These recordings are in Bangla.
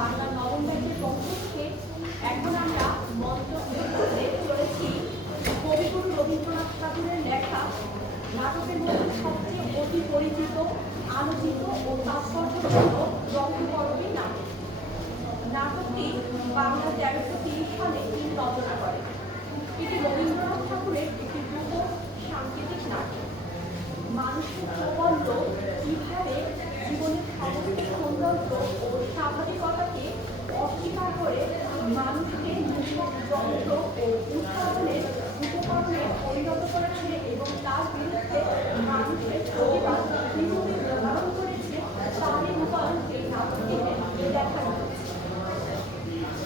বাংলা নবম ব্যাচের পক্ষ থেকে এখন আমরা মঞ্চ করতে চলেছি কবিগুরু রবীন্দ্রনাথ ঠাকুরের লেখা নাটকের মধ্যে সবচেয়ে অতি পরিচিত, আলোচিত ও তাৎপর্যপূর্ণ রক্তকরবী নাটক। নাটকটি বাংলা 1330 সালে তিনি রচনা করেন। এটি রবীন্দ্রনাথ ঠাকুরের একটি দ্রুত সাংকেতিক নাটক। মানুষের প্রবন্ধ কিভাবে জীবনের সমস্ত সৌন্দর্য ও স্বাভাবিকতাকে অস্বীকার করে মানুষকে নিছক যন্ত্র ও উৎপাদনের উপকরণে পরিণত করেছে এবং তার বিরুদ্ধে মানুষের প্রতিবাদ কিভাবে প্রধারণ করেছে তারই রূপায়ণ এই নাটকটিতে দেখানো হয়েছে।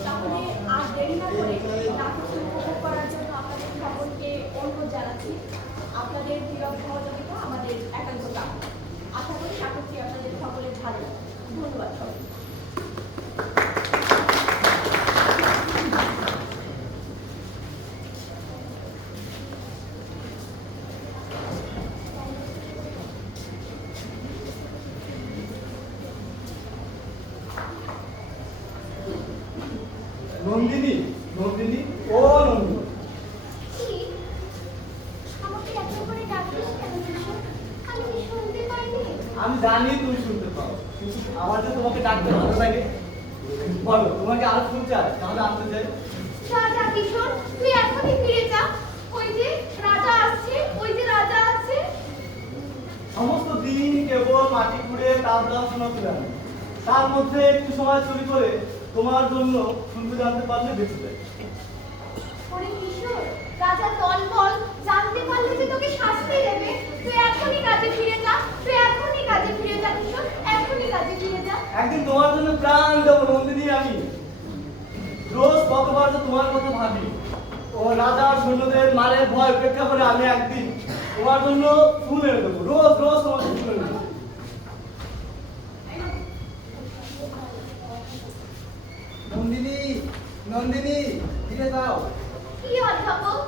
তাহলে আর দেরি না করে নাটকটি উপভোগ করার জন্য আপনাদের সকলকে অনুরোধ জানাচ্ছি। আপনাদের বিরল সহযোগিতা আমাদের একান্ত কাম্য। আশা করি নাটকটি আপনাদের সকলের ভালো লাগবে। ধন্যবাদ সবাই। নন্দিনী, নন্দিনী, ও নন্দিনী, আমি জানি তুমি শুনতে পাও, কিন্তু আমার যে তোমাকে ডাকতে ভালো লাগে। বলো, তোমাকে আরো শুনতে চাই, তাহলে আনতে চাই। রাজা কিশোর, তুই এখনই ফিরে যা। ওই যে রাজা আসছে, ওই যে রাজা আসছে। সমস্ত দিন কেবল মাটি খুঁড়ে তার গান শোনাতে জানি, তার মধ্যে একটু সময় চুরি করে তোমার জন্য শুনতে জানতে পারলে বেঁচে যায়। ওরে কিশোর, রাজা দলবল জানতে পারলে যে তোকে শাস্তি দেবে। তুই এখনই কাজে ফিরে যা, তুই এখনই কাজে ফিরে যা কিশোর, এখনই কাজে ফিরে যা। একদিন তোমার জন্য প্রাণ দেবো নন্দিনী। আমি রোজ কতবার তো তোমার কথা ভাবি। ও রাজা সৈন্যদের মারে ভয় উপেক্ষা করে আমি একদিন তোমার জন্য ফুল এনে দেবো। রোজ রোজ তোমাকে ফুল এনে দেবো। নন্দিনী, নন্দিনী, ফিরে যাও। কি অধ্যাপক?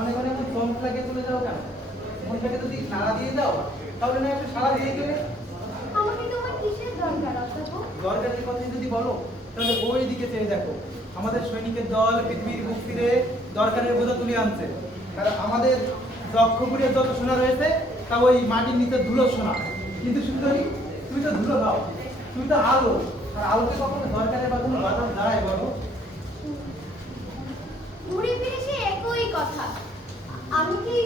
অনেক অনেক চমক লাগে চলে যাও কেন? মনটাকে যদি সাড়া দিয়ে যাও, তাহলে না একটু সাড়া দিয়ে দেবে। আমাকে তোমার কিসের দরকার অধ্যাপক? দরকারের কথা যদি বলো, তাহলে ওই দিকে চেয়ে দেখো। আমাদের সৈনিকের দল পৃথিবীর বুক ফিরে দরকারের বোঝা তুলে আনছে। আর আমাদের দক্ষপুরের যত সোনা রয়েছে, তা ওই মাটির নিচে ধুলো সোনা। কিন্তু সুন্দরী, তুমি তো ধুলো খাও, তুমি তো আলো। আর আলোকে কখনো দরকারের বা কোনো বাধা দাঁড়ায় বলো? ঘুরে ফিরে সে একই কথা। আমি কি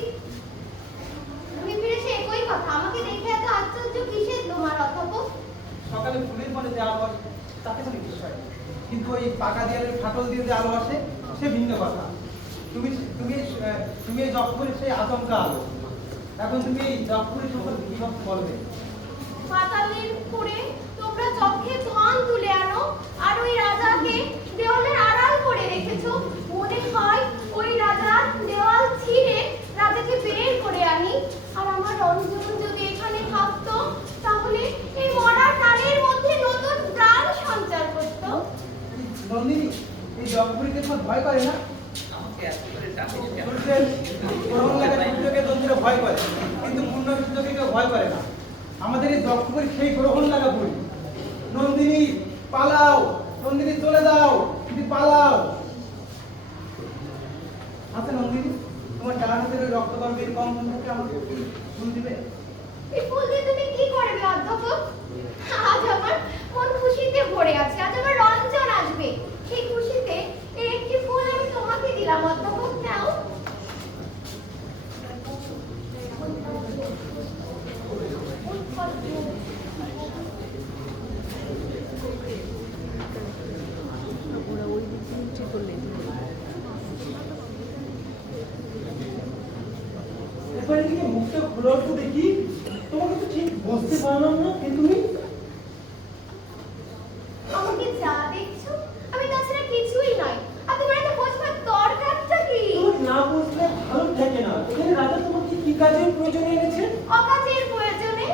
ঘুরে ফিরে সে একই কথা? আমাকে দেখে এত আশ্চর্য কিসের তোমার অধ্যাপক? সকালে ফুলের মনে যে আলো আসে, তাতে কোনো বিষয়। কিন্তু ওই পাকা দেয়ালের ফাটল দিয়ে যে আলো আসে, সে ভিন্ন কথা। তুমি তুমি তুমি এই জগপুরের সেই আচমকা আলো। এখন তুমি এই জগপুরের সম্পর্কে কিভাবে বলবে? পাতালের পুরে তোমরা চক্ষে ধান তুলে আনো, আর ওই রাজাকে দেওয়ালের আড়াল করে রেখেছো। মনে হয় ওই রাজার দেওয়াল ছিঁড়ে রাজাকে বের করে আনি। আর আমার রঞ্জন যদি এখানে থাকতো, তাহলে এই মরা প্রাণের মধ্যে নতুন প্রাণ সঞ্চার করত। নন্দিনী, এই জগপুরীকে তোমার ভয় করে না? সূর্যকে তন্ত্রে ভয় করে, কিন্তু পূর্ণ সূর্যকে কেউ ভয় করে না। আমাদের এই জগপুরী সেই গ্রহণ লাগা পুরী। নন্দিনী, পালাও! নন্দিনী, চলে যাও! তুমি পালাও! আচ্ছা নন্দিনী, তোমার ডান হাতের ওই রক্তগর্ভের কম্পন থেকে আমাকে কি ফুল দিবে? এই ফুল দিয়ে তুমি কি করবে অধ্যাপক? আজ আমার মন খুশিতে ভরে আছে। আজ আমার রঞ্জন আসবে। সেই খুশিতে এই একটি ফুল আমি তোমাকে দিলাম অধ্যাপক। নাও। এবারে দিকে মুখটা খোলো তো দেখি। তোমাকে তো ঠিক বুঝতে পারলাম না কে তুমি। আমাকে যা দেখছো, আমি তাছাড়া কিছুই নই। আর তোমার এটা বোঝবার দরকারটা কি? তুমি না বুঝলে ভালো থাকে না। এখানে রাজা তোমাকে কি কাজের প্রয়োজনে এনেছেন? অকাজের প্রয়োজনে?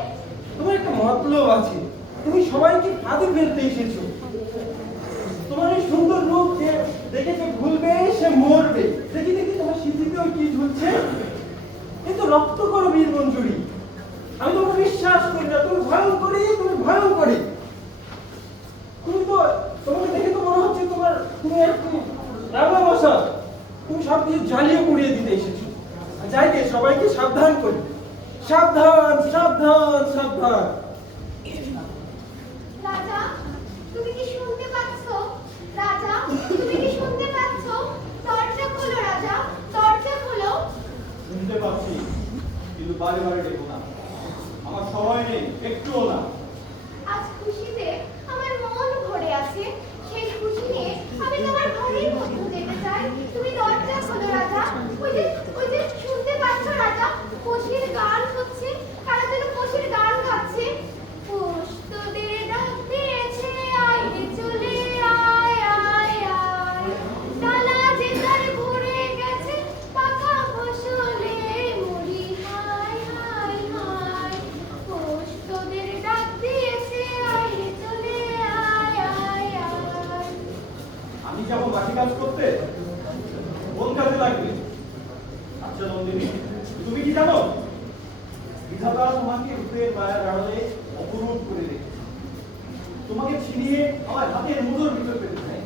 তোমার একটা মতলব আছে। তুমি সবাইকে ফাঁদে ফেলতে এসেছো। তোমার এই সুন্দর রূপ যে দেখেছে ভুলবে, সে মরবে। দেখি দেখি তোমার স্মৃতিতেও কি ঝুলছে। কিন্তু রক্ত করো বীর মঞ্জুরি। আমি তোমাকে বিশ্বাস করি না। তুমি ভয়ঙ্করী, তুমি ভয়ঙ্করী। তুমি তো তোমার কোথায়? রাজা, তুমি কি শুনতে পাচ্ছ? রাজা, তুমি কি শুনতে পাচ্ছ? দরজা খোলো রাজা, দরজা খোলো। শুনতে পাচ্ছি, কিন্তু বারে বারে ডেকো না। আমার সময় নেই, একটুও না। আজ খুশিতে আমার মন ভরে আছে। সেই খুশি নিয়ে আমি তোমার ঘরের মধ্যে যেতে চাই। তুমি দরজা খোলো রাজা। ওই যে শুনতে পাচ্ছ রাজা? খুশির গান হচ্ছে, কারা যেন খুশির গান গাচ্ছে। পুষ তোদের ডাক দিয়েছে, আয় রে চলে আয় আয় আয়। ডালা যে তার ভরে গেছে, পাকা ফসলে মুড়ি হায় হায় হায়। পুষ তোদের ডাক দিয়েছে, আয় রে চলে আয় আয় আয়। আমি যাবো বাকি কাজ করতে, কোন কাজে লাগবে? আচ্ছা নন্দিনী, তুমি কি জানো বিধাতা তোমাকে রূপের মায়ার আড়ালে অপরূপ করে রেখেছে। তোমাকে ছিনিয়ে আমার হাতের মুঠোর ভিতর পেতে চাই,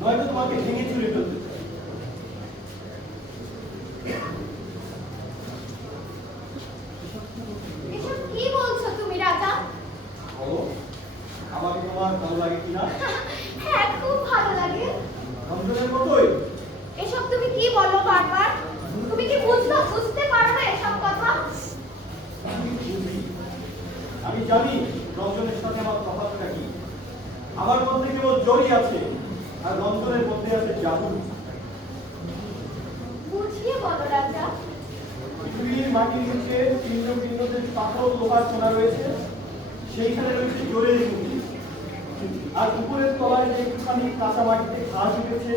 নয়তো তোমাকে ভেঙে চুরে ফেলতে চাই। এসব কি বলছো তুমি রাজা? বলো, আমাকে তোমার ভালো লাগে কিনা? হ্যাঁ, খুব ভালো লাগে। রঞ্জনের মতোই। এসব তুমি কি বলো বারবার? তুমি কি বুঝতে পারো না এসব কথা? আমি বুঝি, আমি জানি রঞ্জনের সাথে আমার তফাৎটা কি। আমার মধ্যে কেবল জড়ি আছে, আর রঞ্জনের মধ্যে আছে জাদু। বুঝিয়ে বলো রাজা। পৃথিবীর মাটির নিচে ভিন্ন ভিন্ন যে পাথর লোহার সোনা রয়েছে, সেইখানে রয়েছে জোরের মূর্তি। আর উপরের তলায় যে একটুখানি কাঁচা মাটিতে ঘাস উঠেছে,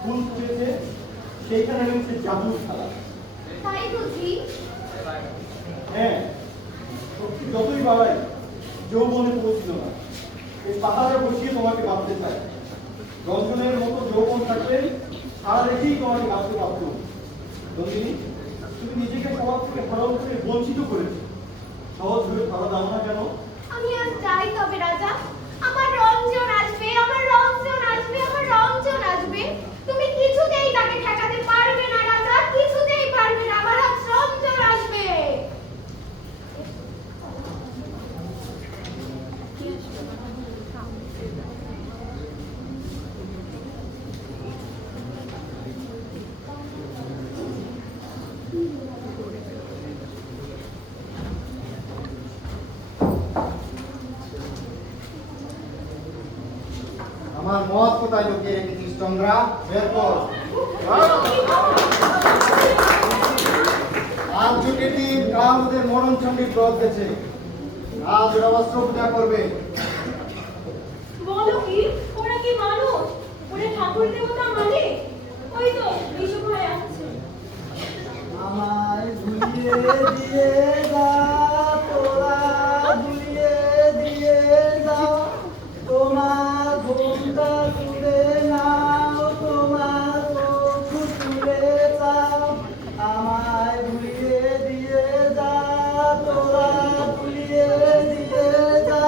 ফুল ফুটেছে, সেইখানে রয়েছে জাদুর খেলা। তাই বুঝি? হ্যাঁ, শক্তি যতই বাড়াই যৌবনে পৌঁছিল না। এই পাহাড়ে বসিয়ে তোমাকে বাঁধতে চাই। রঞ্জনের মতো যৌবন থাকলে সারা রেখেই তোমাকে বাঁধতে পারত। নন্দিনী, তুমি নিজেকে সবার থেকে ভালো করে বঞ্চিত করেছো। সহজ হয়ে ভালো দাও না কেন? আমি আজ যাই তবে রাজা। আমার রঞ্জন আসবে, আমার রঞ্জন আসবে, আমার রঞ্জন আসবে। তুমি কিছুতেই তাকে ঠেকাতে পারবে না রাজা, কিছুতেই পারবে না। আমার আজ রঞ্জন আসবে। আমার মত কোথায় লুকিয়ে রেখেছিস চন্দ্রা? বের কর। আজ ছুটির দিন, কাল ওদের মরণ চণ্ডী ব্রত গেছে। আজ ওরা অস্ত্র পূজা করবে। বলো কি, ওরা কি মানুষ? ওরা ঠাকুর দেবতা মানে? ওই তো বিশু ভাই আসছে। আমায় ভুলিয়ে দিয়ে যা, তোরা ভুলিয়ে দিয়ে যা। তোমার ঘুমটা তুলে নাও, তোমার চক্ষু তুলে চাও। আমায় ভুলিয়ে দিয়ে যা, তোরা ভুলিয়ে দিয়ে যা।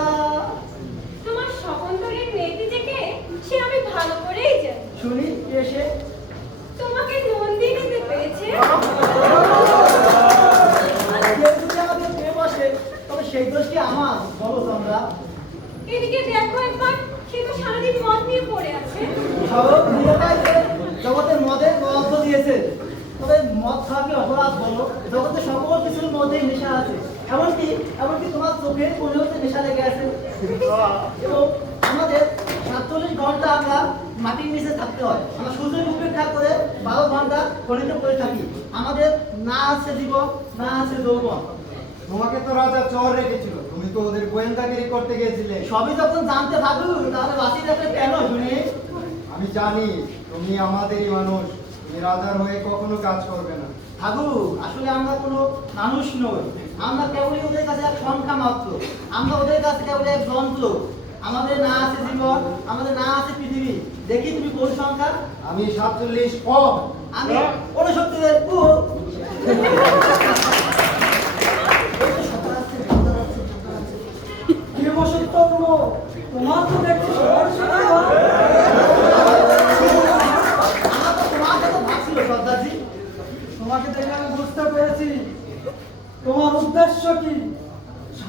তোমার শকুন্তলের মেয়েটি যে কে, সে আমি ভালো করেই জানি। শুনি এসে তোমাকে নন্দিনীতে পেয়েছে। কেউ যদি আমাদের পেয়ে বসে, তবে সেই দোষ কি আমার? বলো তোমরা। এদিকে দেখো একবার, সে তো সারাদিন মদ নিয়ে পড়ে আছে। সব নিরাপদে জগতে মদের গল্প দিয়েছে। তবে মদ খাওয়া কি অপরাধ বলো? জগতে সকল কিছুর মধ্যেই নেশা আছে। এমনকি তোমার চোখের কোণেও যে নেশা লেগে আছে। এবং আমাদের ৪৭ ঘন্টা আমরা মাটির নিচে থাকতে হয়। আমরা সূর্যের উপেক্ষা করে ১২ ঘন্টা খনিতে পড়ে থাকি। আমাদের না আছে জীবন, না আছে যৌবন। তোমাকে তো রাজা চর রেখেছিল, তুমি তো ওদের গোয়েন্দাগিরি করতে গিয়েছিলে। সবই যখন জানতে পারবো, তাহলে বাঁচিয়ে রাখলে কেন শুনি? আমি জানি তুমি আমাদেরই মানুষ, তুমি রাজার হয়ে কখনো কাজ করবে না। ঠাকুর, আসলে আমরা কোনো মানুষ নই। আমরা কেবলই ওদের কাছে এক সংখ্যা মাত্র। আমরা ওদের কাছে কেবল এক যন্ত্র। আমাদের না আছে জীবন, আমাদের না আছে পৃথিবী। দেখি তুমি কোন সংখ্যা? আমি ৪৭ কম। আমি ৬৯-এর পুরো। তোমার তো দেখছি সবার সাথে ভাব। আমার তো তোমার কথা ভাবছিল সর্দারজি। তোমাকে দেখে আমি বুঝতে পেরেছি তোমার উদ্দেশ্য কি।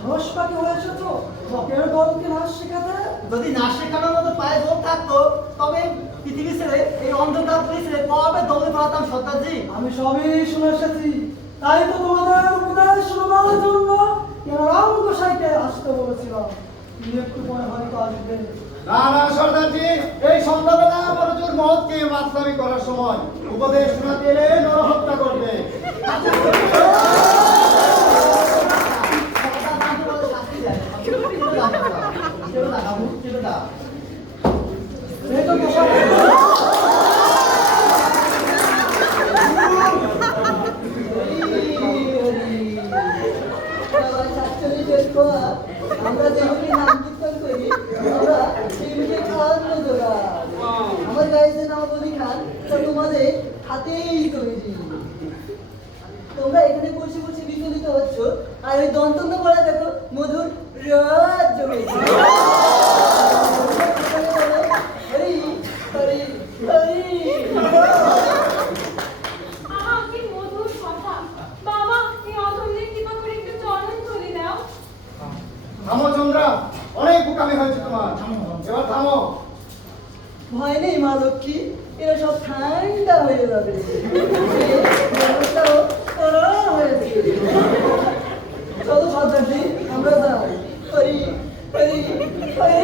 সাহস পাকে হয়ে এসেছো ত্বকের দলকে নাচ শেখাতে? যদি না শেখানোর মতো পায়ে দোল থাকতো তবে পৃথিবী ছেড়ে এই অন্ধকার পুরী ছেড়ে কবে দৌড়ে পড়াতাম সর্দারজি। আমি সবই শুনে এসেছি, তাই তো তোমাদের উপদেশ শোনার জন্য রাম গোসাইকে আসতে বলেছিলাম। তুমি একটু পরে হয়তো আসবে। না না সর্দারজি, এই সন্ধ্যাবেলা বড়জোর মহৎকে মাতলামি করার সময় উপদেশ শোনাতে এলে নরহত্যা করবে। এই তো গোসাই। আমরা যেমনি নাম কীর্তন করি আমরা সেমনি খান মজোরা। আমার গায়ে যে নাম বলি খান তা তোমাদের হাতেই তৈরি। তোমরা এখানে বসে বসে বিচলিত হচ্ছ আর ওই দন্তন্য পড়া দেখো মধুর রাত জমেছে। হরি হরি হরি। আহা কি মধুর কথা। বাবা এই অধমদের কৃপা করে একটু চরণ তুলে দাও। থামো চন্দ্রা, অনেক বোকামি হয়েছে তোমার, এবার থামো। ভয় নেই মা লক্ষ্মী, এরা সব ঠান্ডা হয়ে যাবে। ব্যবস্থাও করা হয়েছে। চলো সর্দারজি আমরা যাই। হরি হরি হরি।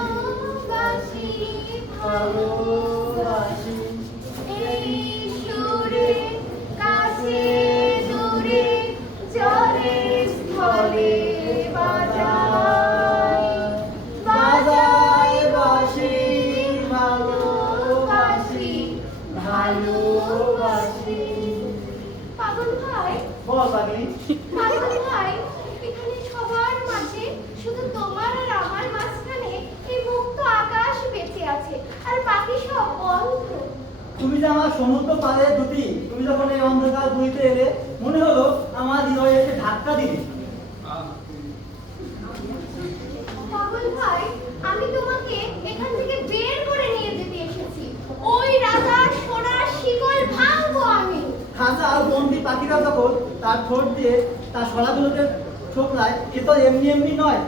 ভালোবাসি ভালোবাসি এই সুরে কাছে দূরে জলে স্থলে বাজাই বাজাই বাঁশি ভালোবাসি ভালোবাসি। পাগল ভাই বল পাগলি। পাগল ভাই, এখানে সবার মাঝে শুধু তোমার আর আমার মাঝখানে এই মুক্ত আকাশ বেঁচে আছে আর বাকি সব বন্ধ। তুমি যে আমার সমুদ্র পাড়ে দুটি, তুমি যখন এই অন্ধকার বইতে এলে মনে হলো আমার হৃদয়ে এসে ধাক্কা দিলে। পাগল ভাই, আমি তোমাকে এখান থেকে বের করে নিয়ে যেতে এসেছি। ওই রাজার সোনার শিকল ভাঙবো আমি। খাঁচা আর বন্দি পাখিরা যখন তার ঠোঁট দিয়ে তার সরাগুলোকে ঠোকরায়, এ তো এমনি এমনি নয়।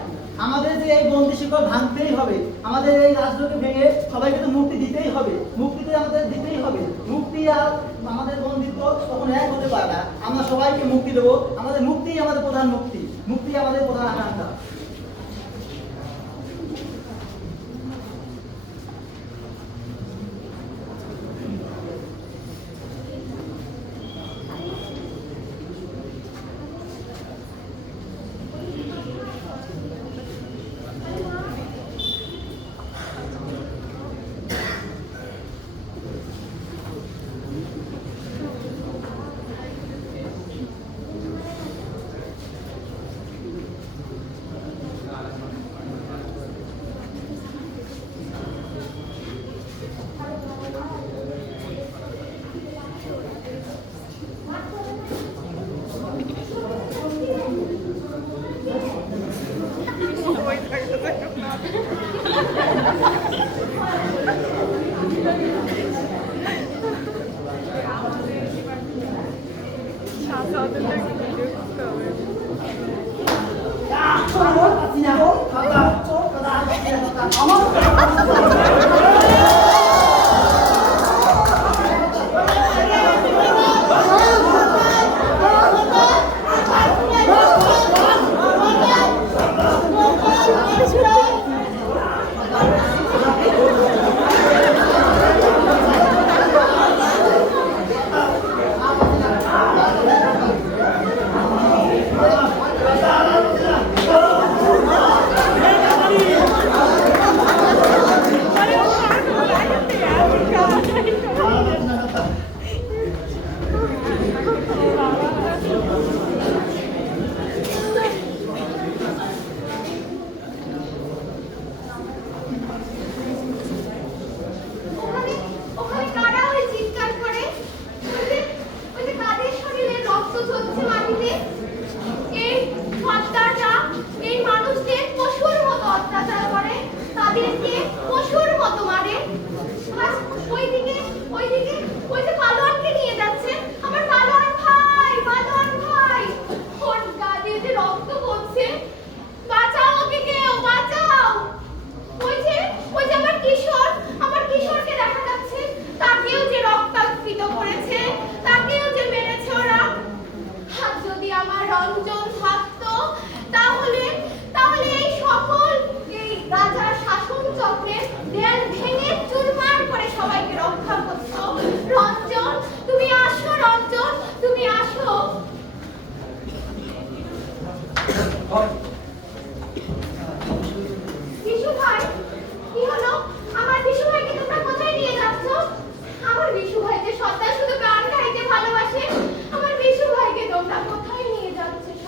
আমাদের যে এই বন্দি শিকল ভাঙতেই হবে, আমাদের এই রাজ্যকে ভেঙে সবাইকে তো মুক্তি দিতেই হবে, মুক্তি তো আমাদের দিতেই হবে। মুক্তি আর আমাদের বন্দিত্ব তখন এক হতে পারে না। আমরা সবাইকে মুক্তি দেবো, আমাদের মুক্তিই আমাদের প্রধান মুক্তি, মুক্তি আমাদের প্রধান আকাঙ্ক্ষা।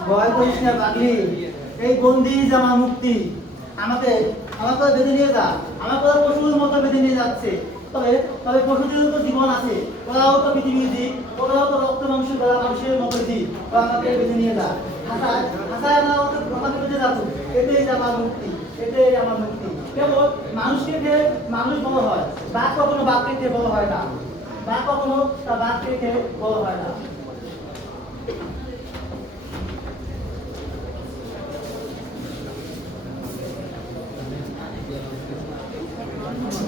ভয় করিস না পাগলি, এই বন্দি জামা মুক্তি। আমাকে আমাকে বেঁধে নিয়ে যা, আমাকে পশুর মতো বেঁধে নিয়ে যাচ্ছে। তবে তবে পশুদের তো জীবন আছে, ওরাও তো পৃথিবীর জীব, ওরাও তো রক্ত মাংস গলা মানুষের মতো জীব। ওরা আমাকে বেঁধে নিয়ে যা, হাসায় হাসায় আমরা ওকে আমাকে বেঁধে যাবো। এটাই আমার মুক্তি, এটাই আমার মুক্তি। কেবল মানুষকে খেয়ে মানুষ বড় হয়, বাঘ কখনো বাঘকে খেয়ে বড় হয় না, বাঘ কখনো তার বাঘকে খেয়ে বড় হয় না।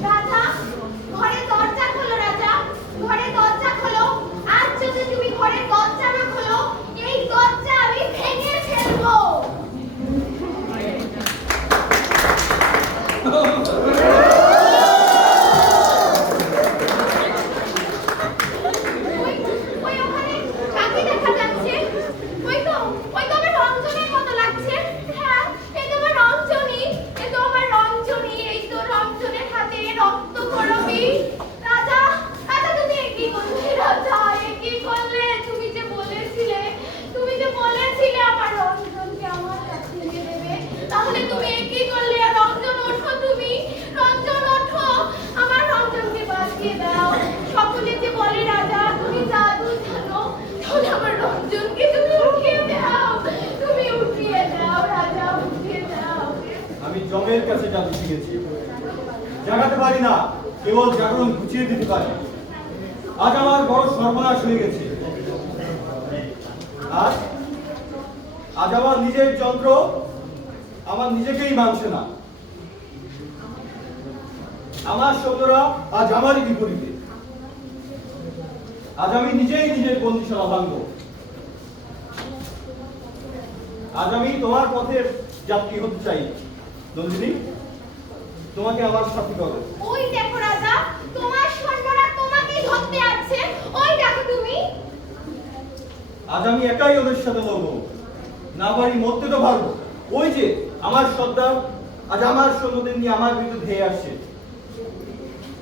রাজা, ঘরে দরজা খোলো রাজা, ঘরে দরজা খোলো। আজ যদি তুমি ঘরে দরজা না খোলো, এই দরজা আমি ভেঙে ফেলবো। ওই ওখানে কাকে দেখা যাচ্ছে? ওই তো আমার রঞ্জনের মতো লাগছে। হ্যাঁ, এই তো আমার রঞ্জনী, এই তো আমার রঞ্জনী, এই তো রঞ্জনের হাতে রক্ত করবি। রাজা, রাজা তুমি এ কি করলে? রাজা এ কি করলে? তুমি যে বলেছিলে আমার রঞ্জনকে আমার কাছে নিয়ে দেবে, তাহলে তুমি এ কি করলে? রঞ্জন ওঠো, তুমি রঞ্জন ওঠো, আমার রঞ্জনকে বাঁচিয়ে দাও। সকলে যে বলে রাজা তুমি জাদু জানো, তাহলে আমার রঞ্জনকে তুমি উঠিয়ে দাও, তুমি উঠিয়ে দাও রাজা, উঠিয়ে দাও। আমি জমের কাছে জাদু শিখেছি, জাগাতে পারি না, কেবল জাগরণ ঘুচিয়ে দিতে পারি। আজ আমার বড় সর্বনাশ হয়ে গেছে। আজ আমার নিজের যন্ত্র আমার নিজেকেই মানছে না। আমার সৈন্যরা আজ আমারই বিপরীতে। আজ আমি নিজেই নিজের বন্দিশালা ভাঙব। আজ আমি তোমার পথের যাত্রী হতে চাই নন্দিনী, তোমাকে আমার সাথে করো। ওই দেখো রাজা, তোমার সৈন্যরা তোমাকেই ধরতে আসছে, ওই দেখো তুমি। আজ আমি একাই ওদের সাথে লড়বো, না পারি মরতে তো পারবো। ওই যে আমার সর্দার আজ আমার সৈন্যদের নিয়ে আমার বিরুদ্ধে ধেয়ে আসছে।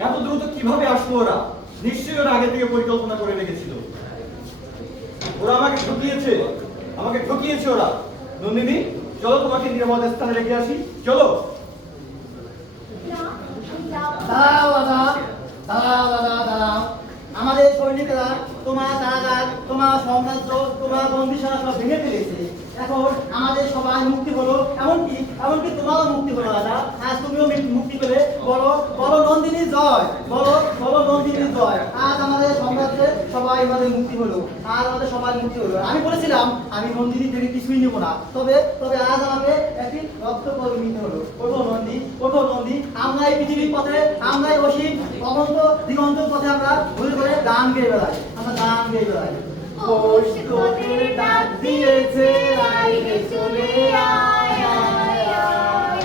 এত দ্রুত কিভাবে আসলো ওরা? নিশ্চয়ই ওরা আগে থেকে পরিকল্পনা করে রেখেছিল। ওরা আমাকে ঠকিয়েছে ওরা। নন্দিনী, চলো তোমাকে নিরাপদ স্থানে রেখে আসি, চলো। দাঁড়াও রাজা, দাঁড়াও রাজা, দাঁড়াও। আমাদের সৈনিকরা তোমার কারাগার, তোমার সাম্রাজ্য, তোমার বন্দিশালা সব ভেঙে ফেলেছে। এখন আমাদের সবাই মুক্তি হলো, এমনকি তোমারও মুক্তি হলো রাজা। আজ তুমিও মুক্তি পেলে। বলো বলো নন্দিনীর জয়, বলো বলো নন্দিনীর জয়। আজ আমাদের সাম্রাজ্যে সবাই আমাদের মুক্তি হলো, আজ আমাদের সবাই মুক্তি হলো। আমি বলেছিলাম আমি নন্দিনী থেকে কিছুই নেবো না, তবে তবে আজ আমাকে একটি রক্ত করে নিতে হলো। ওঠো নন্দী, ওঠো নন্দী, আমরা এই পৃথিবীর পথে, আমরাই অসীম অনন্ত দিগন্ত পথে আমরা ঘুরে ঘুরে গান গেয়ে বেড়াই, আমরা গান গেয়ে বেড়াই। ওষ তোদের ডাক দিয়েছে, আয় রে চলে আয়, আয় আয়।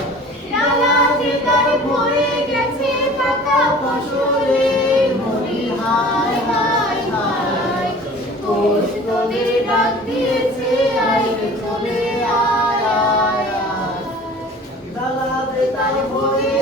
ডালা যে তার ভরে গেছে পাকা ফসলে, মরি হায় হায় হায়। ওষ তোদের ডাক দিয়েছে, আয় রে চলে আয়, আয় আয়। ডালা যে তার ভরে